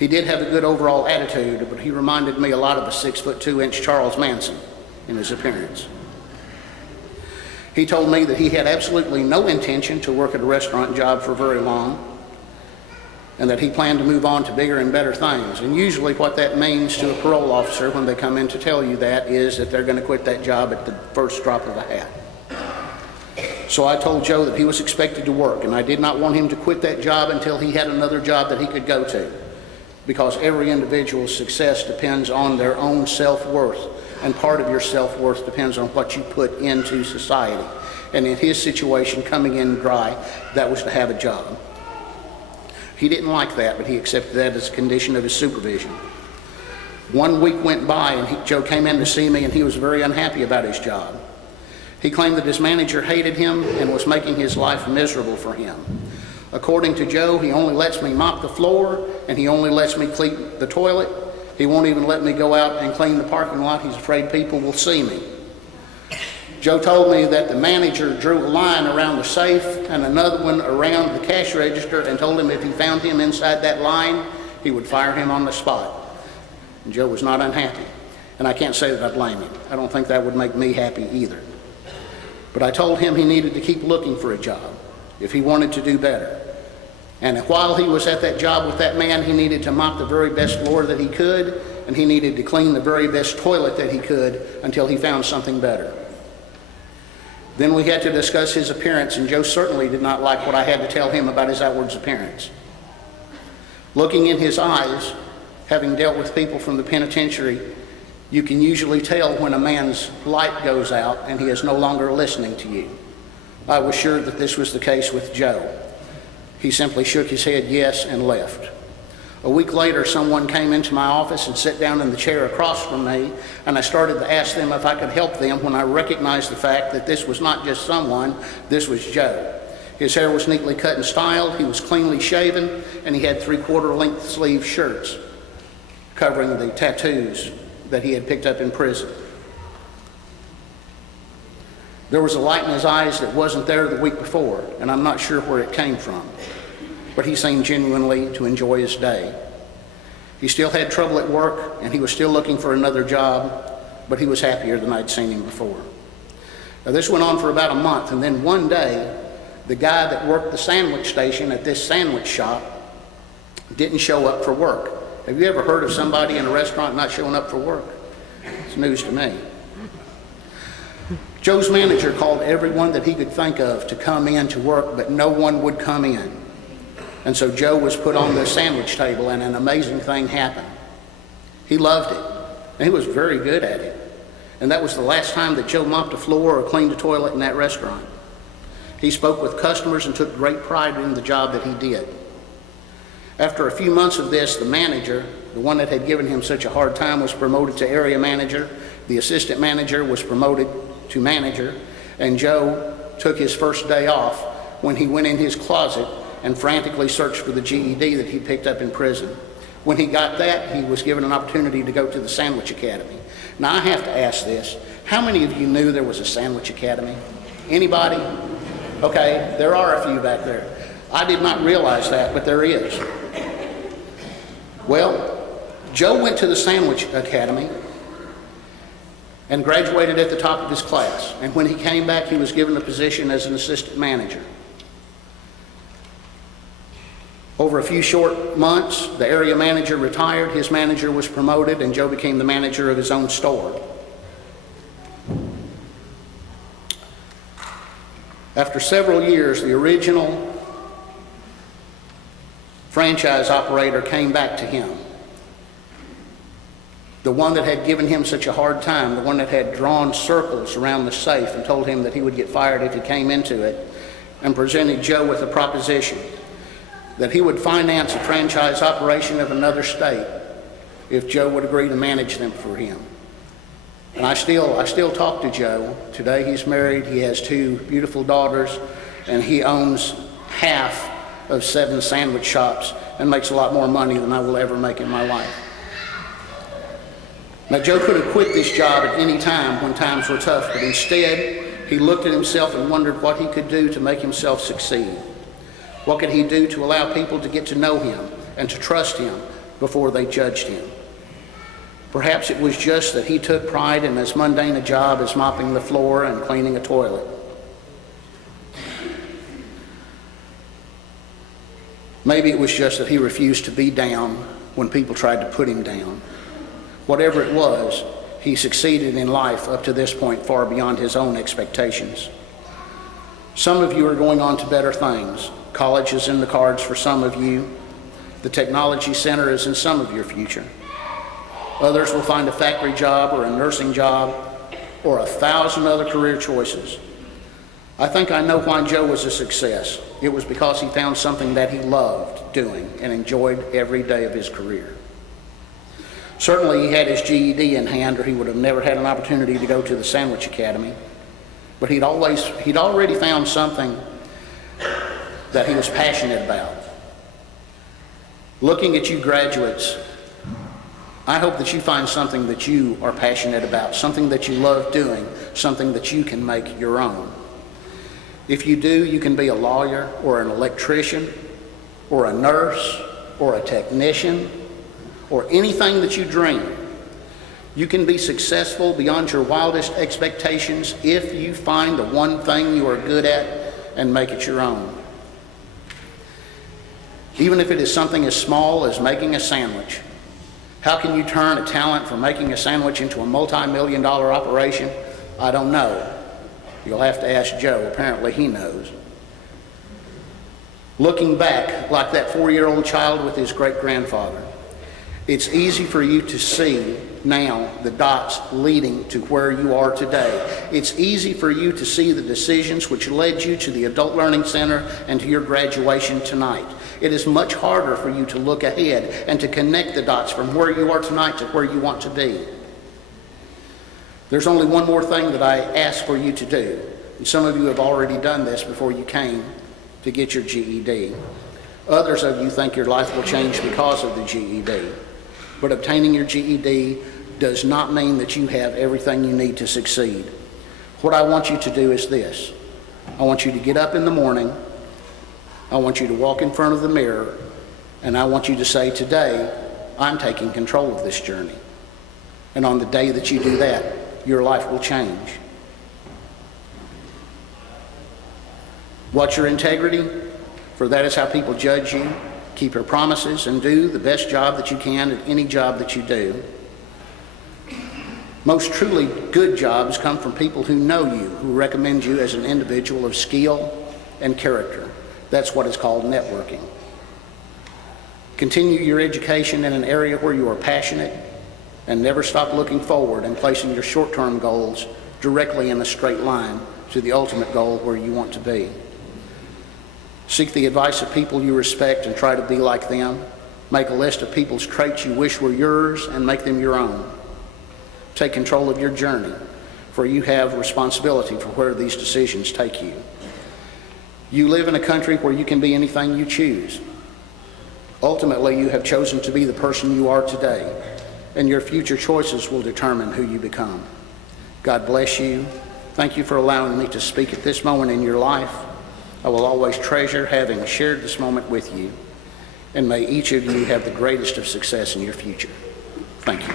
He did have a good overall attitude, but he reminded me a lot of a 6'2" Charles Manson in his appearance. He told me that he had absolutely no intention to work at a restaurant job for very long, and that he planned to move on to bigger and better things. And usually what that means to a parole officer when they come in to tell you that is that they're going to quit that job at the first drop of a hat. So I told Joe that he was expected to work, and I did not want him to quit that job until he had another job that he could go to, because every individual's success depends on their own self-worth, and part of your self-worth depends on what you put into society. And in his situation, coming in dry, that was to have a job. He didn't like that, but he accepted that as a condition of his supervision. 1 week went by, and Joe came in to see me, and he was very unhappy about his job. He claimed that his manager hated him and was making his life miserable for him. According to Joe, he only lets me mop the floor, and he only lets me clean the toilet. He won't even let me go out and clean the parking lot. He's afraid people will see me. Joe told me that the manager drew a line around the safe and another one around the cash register, and told him if he found him inside that line, he would fire him on the spot. And Joe was not unhappy, and I can't say that I blame him. I don't think that would make me happy either. But I told him he needed to keep looking for a job if he wanted to do better. And while he was at that job with that man, he needed to mop the very best floor that he could, and he needed to clean the very best toilet that he could until he found something better. Then we had to discuss his appearance, and Joe certainly did not like what I had to tell him about his outward appearance. Looking in his eyes, having dealt with people from the penitentiary, you can usually tell when a man's light goes out and he is no longer listening to you. I was sure that this was the case with Joe. He simply shook his head yes and left. A week later, someone came into my office and sat down in the chair across from me, and I started to ask them if I could help them when I recognized the fact that this was not just someone, this was Joe. His hair was neatly cut and styled, he was cleanly shaven, and he had 3/4 length sleeve shirts covering the tattoos that he had picked up in prison. There was a light in his eyes that wasn't there the week before, and I'm not sure where it came from. But he seemed genuinely to enjoy his day. He still had trouble at work, and he was still looking for another job, but he was happier than I'd seen him before. Now, this went on for about a month, and then one day, the guy that worked the sandwich station at this sandwich shop didn't show up for work. Have you ever heard of somebody in a restaurant not showing up for work? It's news to me. Joe's manager called everyone that he could think of to come in to work, but no one would come in. And so Joe was put on the sandwich table, and an amazing thing happened. He loved it, and he was very good at it. And that was the last time that Joe mopped a floor or cleaned a toilet in that restaurant. He spoke with customers and took great pride in the job that he did. After a few months of this, the manager, the one that had given him such a hard time, was promoted to area manager. The assistant manager was promoted to manager, and Joe took his first day off when he went in his closet and frantically searched for the GED that he picked up in prison. When he got that, he was given an opportunity to go to the Sandwich Academy. Now, I have to ask this. How many of you knew there was a Sandwich Academy? Anybody? Okay, there are a few back there. I did not realize that, but there is. Well, Joe went to the Sandwich Academy and graduated at the top of his class. And when he came back, he was given a position as an assistant manager. Over a few short months, the area manager retired, his manager was promoted, and Joe became the manager of his own store. After several years, the original franchise operator came back to him. The one that had given him such a hard time, the one that had drawn circles around the safe and told him that he would get fired if he came into it, and presented Joe with a proposition that he would finance a franchise operation of another state if Joe would agree to manage them for him. And I still talk to Joe. Today he's married, he has 2 beautiful daughters, and he owns half of 7 sandwich shops and makes a lot more money than I will ever make in my life. Now, Joe could have quit this job at any time when times were tough, but instead he looked at himself and wondered what he could do to make himself succeed. What could he do to allow people to get to know him and to trust him before they judged him. Perhaps it was just that he took pride in as mundane a job as mopping the floor and cleaning a toilet. Maybe it was just that he refused to be down when people tried to put him down. Whatever it was, he succeeded in life up to this point far beyond his own expectations. Some of you are going on to better things. College is in the cards for some of you. The technology center is in some of your future. Others will find a factory job or a nursing job or 1,000 other career choices. I think I know why Joe was a success. It was because he found something that he loved doing and enjoyed every day of his career. Certainly he had his GED in hand, or he would have never had an opportunity to go to the Sandwich Academy. But he'd already found something that he was passionate about. Looking at you graduates, I hope that you find something that you are passionate about, something that you love doing, something that you can make your own. If you do, you can be a lawyer or an electrician or a nurse or a technician or anything that you dream. You can be successful beyond your wildest expectations if you find the one thing you are good at and make it your own. Even if it is something as small as making a sandwich. How can you turn a talent for making a sandwich into a multi-million-dollar operation? I don't know. You'll have to ask Joe. Apparently he knows. Looking back, like that 4-year-old child with his great-grandfather, it's easy for you to see now the dots leading to where you are today. It's easy for you to see the decisions which led you to the Adult Learning Center and to your graduation tonight. It is much harder for you to look ahead and to connect the dots from where you are tonight to where you want to be. There's only one more thing that I ask for you to do, and some of you have already done this before you came to get your GED. Others of you think your life will change because of the GED. But obtaining your GED does not mean that you have everything you need to succeed. What I want you to do is this. I want you to get up in the morning. I want you to walk in front of the mirror, and I want you to say, today, I'm taking control of this journey. And on the day that you do that, your life will change. Watch your integrity, for that is how people judge you. Keep your promises and do the best job that you can at any job that you do. Most truly good jobs come from people who know you, who recommend you as an individual of skill and character. That's what is called networking. Continue your education in an area where you are passionate, and never stop looking forward and placing your short-term goals directly in a straight line to the ultimate goal where you want to be. Seek the advice of people you respect and try to be like them. Make a list of people's traits you wish were yours and make them your own. Take control of your journey, for you have responsibility for where these decisions take you. You live in a country where you can be anything you choose. Ultimately, you have chosen to be the person you are today, and your future choices will determine who you become. God bless you. Thank you for allowing me to speak at this moment in your life. I will always treasure having shared this moment with you, and may each of you have the greatest of success in your future. Thank you.